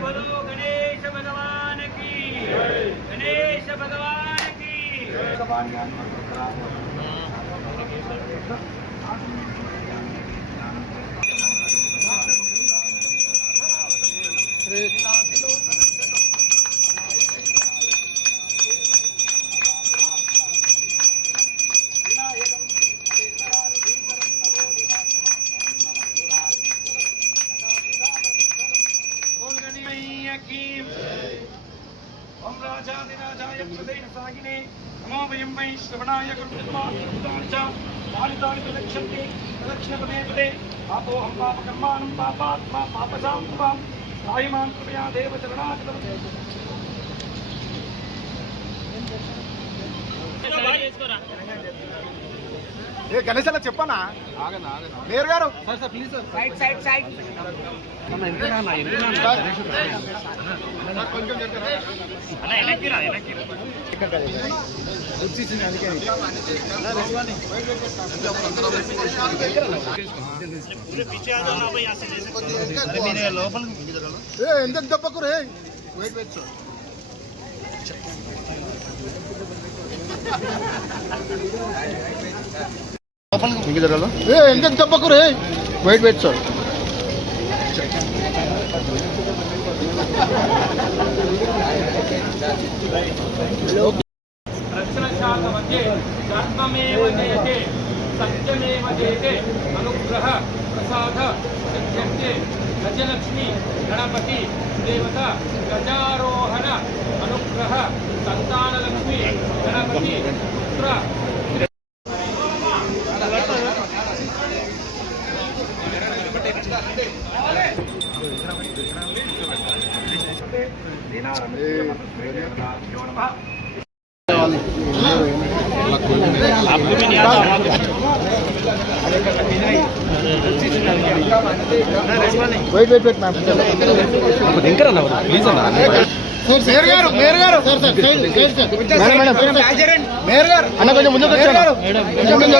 बोलो गणेश भगवान की। गणेश भगवान की। भगवान ज्ञान की ओम राजाधिराजाय प्रदेन सागिने नमो वयं वै श्रवणाय गुरुकृत्वाच तालितानि प्रदक्षन्ति, प्रदक्षिणपदे पदे। पापोऽहं पापकर्माणं पापात्मा पापसां त्वां। स्थायिमां कृपया देवचरणाचलं ఏ గణేష్ అలా చెప్పనా మేయర్ గారు. కొంచెం చెప్తారా? ఏ ఎందుకు దెబ్బకు రే. వెయిట్ వెయిట్ సార్ ఏ ఎందుకు దెబ్బకు రే. వెయిట్ వెయిట్ సార్ రక్షణశాఖ మధ్యే ధర్మమేవ జయతే సత్యమేవ జయతే అనుగ్రహ ప్రసాద సిద్ధ్యర్థే గజలక్ష్మి గణపతి దేవత గజారోహణ అనుగ్రహ సంతానలక్ష్మి గణపతి పుత్ర wait wait wait ma'am mayor గారు మేయర్ గారు. సార్ సార్ మేడం గారు అన్న కొంచెం ముందుకు వచ్చాను. కొంచెం ముందుకు